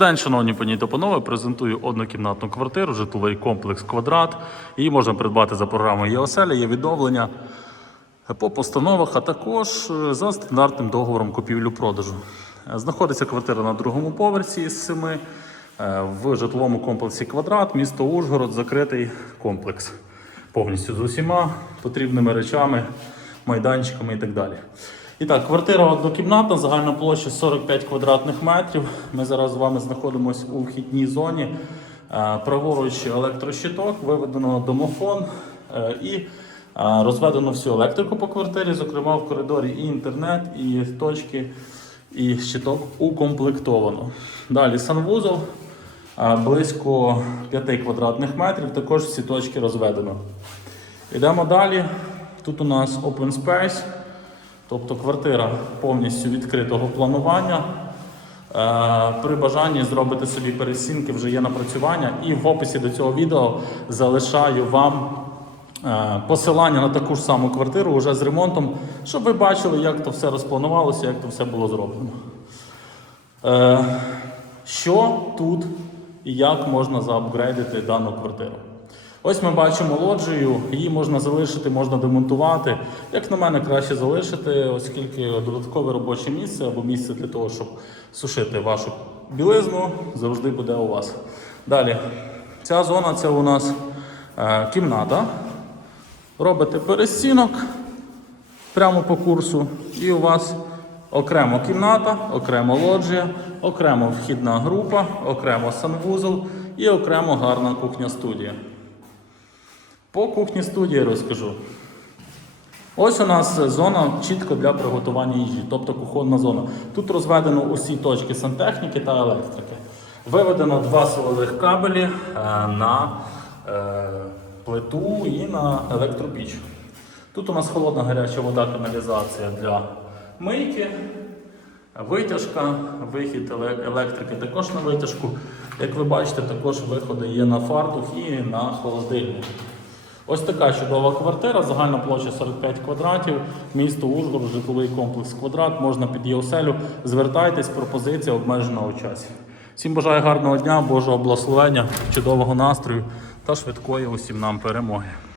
День, шановні пані та панове, презентую однокімнатну квартиру, житловий комплекс квадрат. Її можна придбати за програмою ЄОСЕЛЯ, є відновлення по постановах, а також е, за стандартним договором купівлю-продажу. Е, Знаходиться квартира на другому поверсі із семи е, в житловому комплексі Квадрат, місто Ужгород, закритий комплекс. Повністю з усіма потрібними речами, майданчиками і так далі. І так, квартира однокімнатна, загальна площа 45 квадратних метрів. Ми зараз з вами знаходимося у вхідній зоні. Е, Праворуч електрощиток, виведено домофон е, і е, розведено всю електрику по квартирі, зокрема в коридорі і інтернет, і точки, і щиток укомплектовано. Далі санвузол близько 5 квадратних метрів, також всі точки розведено. Йдемо далі. Тут у нас open space. Тобто квартира повністю відкритого планування. Е, При бажанні зробити собі пересінки, вже є напрацювання. І в описі до цього відео залишаю вам е, посилання на таку ж саму квартиру вже з ремонтом, щоб ви бачили, як то все розпланувалося, як то все було зроблено. Е, Що тут і як можна заапгрейдити дану квартиру? Ось ми бачимо лоджію, її можна залишити, можна демонтувати. Як на мене, краще залишити, оскільки додаткове робоче місце або місце для того, щоб сушити вашу білизну, завжди буде у вас. Далі, ця зона це у нас е, кімната. Робите перестінок прямо по курсу, і у вас окремо кімната, окремо лоджія, окремо вхідна група, окремо санвузол і окремо гарна кухня-студія. По кухні студії розкажу. Ось у нас зона чітко для приготування їжі, тобто кухонна зона. Тут розведено усі точки сантехніки та електрики. Виведено два силових кабелі е, на е, плиту і на електропіч. Тут у нас холодна гаряча вода, каналізація для мийки, витяжка, вихід електрики також на витяжку. Як ви бачите, також виходи є на фартух і на холодильник. Ось така чудова квартира, загальна площа 45 квадратів, місто Ужгород, житловий комплекс квадрат, можна під ЄОСЕЛю. Звертайтесь, пропозиція обмежена у часі. Всім бажаю гарного дня, Божого благословення, чудового настрою та швидкої усім нам перемоги.